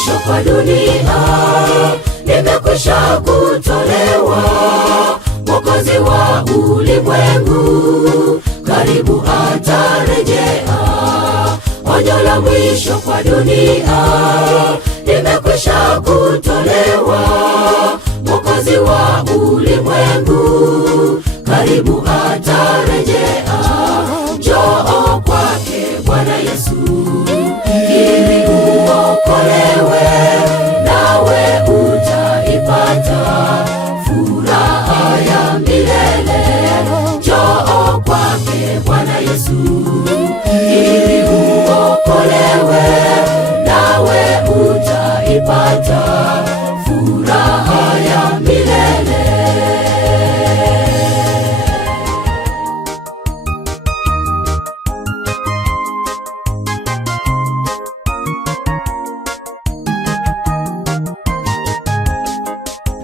mwisho kwa dunia limekwisha kutolewa. Mwokozi wa ulimwengu karibu atarejea. Onyo la mwisho kwa dunia limekwisha kutolewa. Mwokozi wa ulimwengu karibu atarejea. Njoo kwake Bwana Yesu ili uokolewe, nawe utaipata furaha ya milele. Njoo kwake Bwana Yesu ili uokolewe, nawe utaipata furaha ya milele.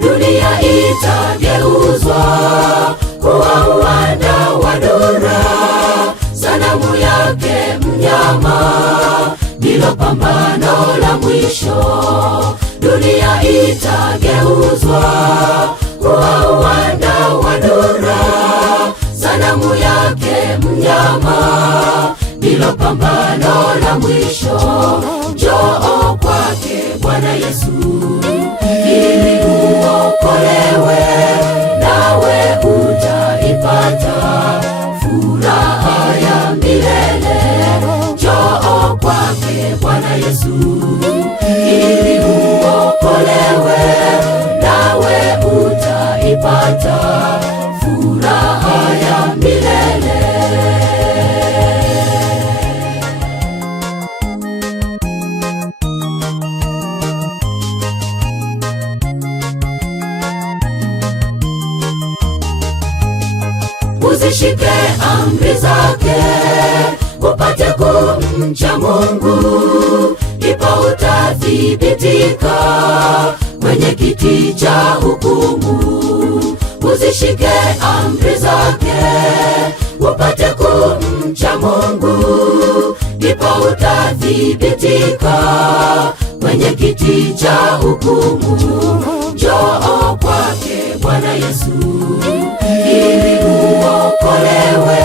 Dunia itageuzwa kuwa uwanda wa Dura, sanamu yake mnyama ndilo pambano la mwisho. Dunia itageuzwa kuwa uwanda wa Dura, sanamu yake mnyama ndilo pambano la mwisho. Njoo kwake Bwana Yesu ili uokolewe, nawe utaipata furaha ya milele. Njoo kwake Bwana Yesu ili uokolewe, nawe utaipata furaha ya milele. Uzishike amri zake upate kumcha Mungu, ndipo utathibitika kwenye kiti cha hukumu. Uzishike amri zake upate kumcha Mungu, ndipo utathibitika kwenye kiti cha hukumu. Njoo kwake Bwana Yesu ili uokolewe,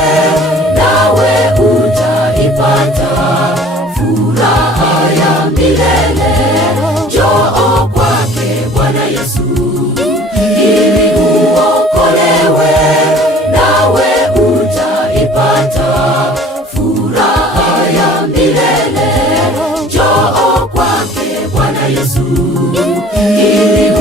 nawe utaipata furaha ya milele. Njoo kwake Bwana Yesu ili uokolewe, nawe utaipata furaha ya milele. Njoo kwake Bwana Yesu ili